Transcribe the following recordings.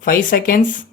5 seconds.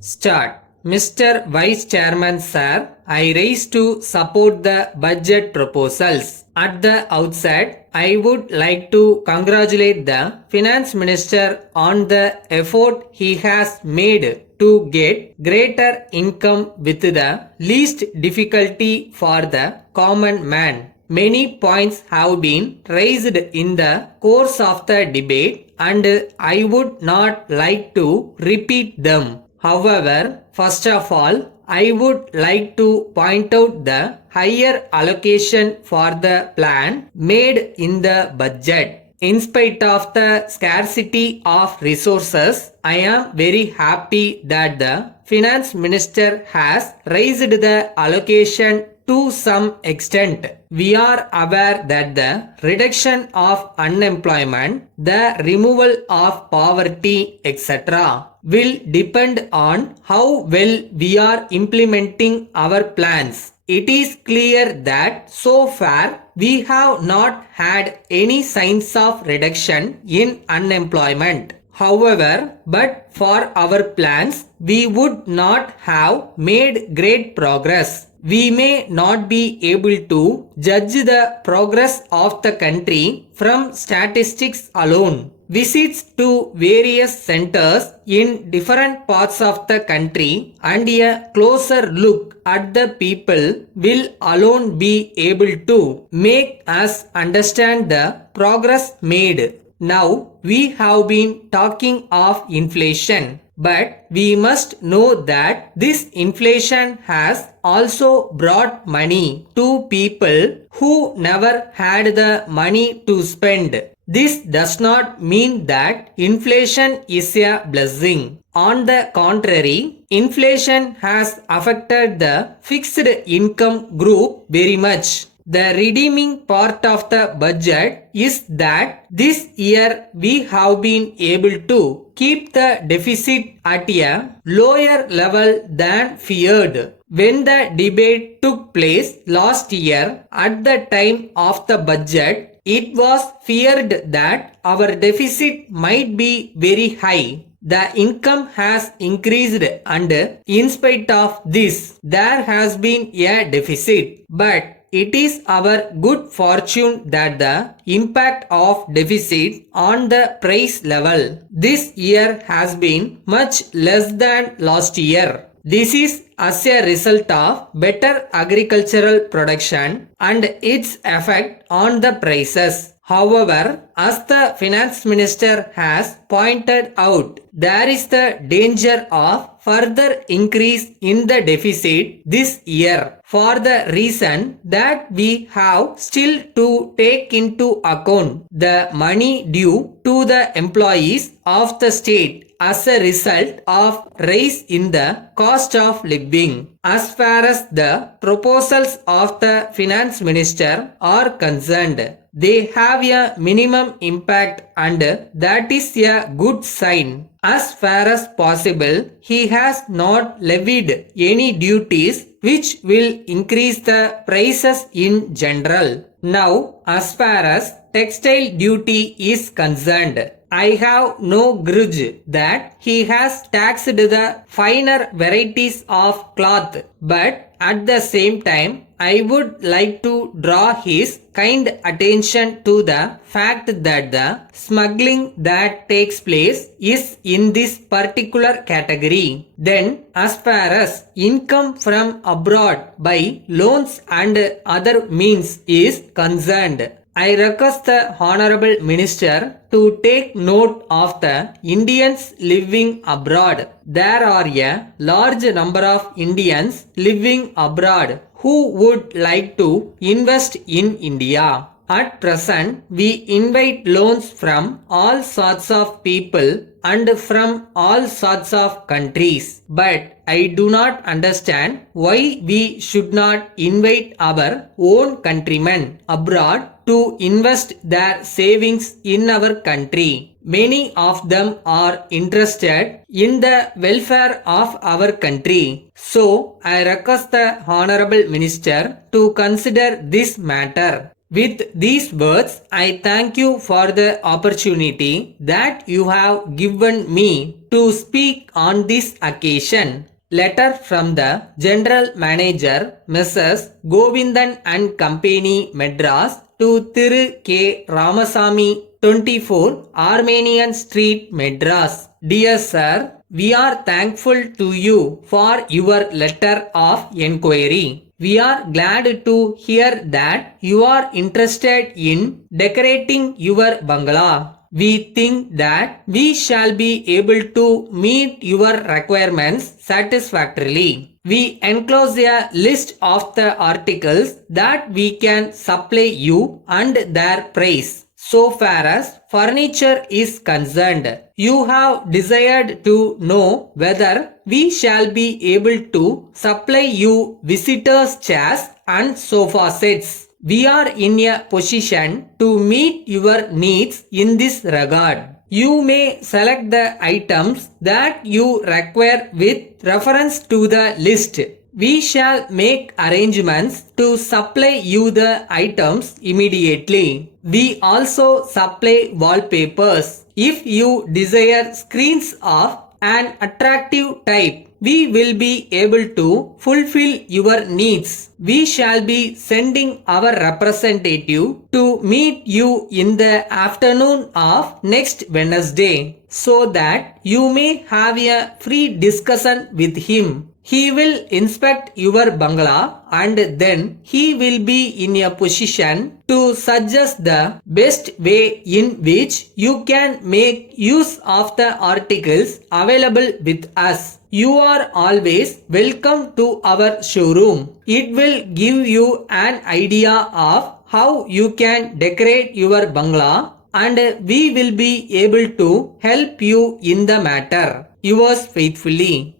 Start. Mr. Vice Chairman Sir, I rise to support the budget proposals. At the outset, I would like to congratulate the Finance Minister on the effort he has made to get greater income with the least difficulty for the common man. Many points have been raised in the course of the debate and I would not like to repeat them. However, first of all, I would like to point out the higher allocation for the plan made in the budget. In spite of the scarcity of resources, I am very happy that the Finance Minister has raised the allocation to some extent. We are aware that the reduction of unemployment, the removal of poverty, etc. will depend on how well we are implementing our plans. It is clear that so far we have not had any signs of reduction in unemployment. However, but for our plans, we would not have made great progress. We may not be able to judge the progress of the country from statistics alone. Visits to various centers in different parts of the country and a closer look at the people will alone be able to make us understand the progress made. Now we have been talking of inflation. But we must know that this inflation has also brought money to people who never had the money to spend. This does not mean that inflation is a blessing. On the contrary, inflation has affected the fixed income group very much. The redeeming part of the budget is that this year we have been able to keep the deficit at a lower level than feared. When the debate took place last year at the time of the budget, it was feared that our deficit might be very high. The income has increased and in spite of this, there has been a deficit. But it is our good fortune that the impact of deficit on the price level this year has been much less than last year. This is as a result of better agricultural production and its effect on the prices. However, as the Finance Minister has pointed out, there is the danger of further increase in the deficit this year for the reason that we have still to take into account the money due to the employees of the state as a result of rise in the cost of living. As far as the proposals of the Finance Minister are concerned, they have a minimum impact and that is a good sign. As far as possible, he has not levied any duties which will increase the prices in general. Now, as far as textile duty is concerned, I have no grudge that he has taxed the finer varieties of cloth, but at the same time, I would like to draw his kind attention to the fact that the smuggling that takes place is in this particular category. Then, as far as income from abroad by loans and other means is concerned, I request the Honorable Minister to take note of the Indians living abroad. There are a large number of Indians living abroad who would like to invest in India. At present, we invite loans from all sorts of people and from all sorts of countries. But I do not understand why we should not invite our own countrymen abroad to invest their savings in our country. Many of them are interested in the welfare of our country. So, I request the Honorable Minister to consider this matter. With these words, I thank you for the opportunity that you have given me to speak on this occasion. Letter from the General Manager, Mrs. Govindan and Company, Madras, to Thiru K. Ramasamy, 24 Armenian Street, Madras. Dear Sir, we are thankful to you for your letter of enquiry. We are glad to hear that you are interested in decorating your bungalow. We think that we shall be able to meet your requirements satisfactorily. We enclose a list of the articles that we can supply you and their price. So far as furniture is concerned, you have desired to know whether we shall be able to supply you visitors' chairs and sofa sets. We are in a position to meet your needs in this regard. You may select the items that you require with reference to the list. We shall make arrangements to supply you the items immediately. We also supply wallpapers. If you desire screens of an attractive type, we will be able to fulfill your needs. We shall be sending our representative to meet you in the afternoon of next Wednesday, so that you may have a free discussion with him. He will inspect your bungalow and then he will be in a position to suggest the best way in which you can make use of the articles available with us. You are always welcome to our showroom. It will give you an idea of how you can decorate your bungalow and we will be able to help you in the matter. Yours faithfully.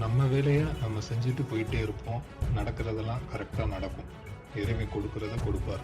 நம்ம வேலையை நம்ம செஞ்சுட்டு போயிட்டே இருப்போம். நடக்கிறதெல்லாம் கரெக்டாக நடக்கும். இறைவன் கொடுக்கறத கொடுப்பார்.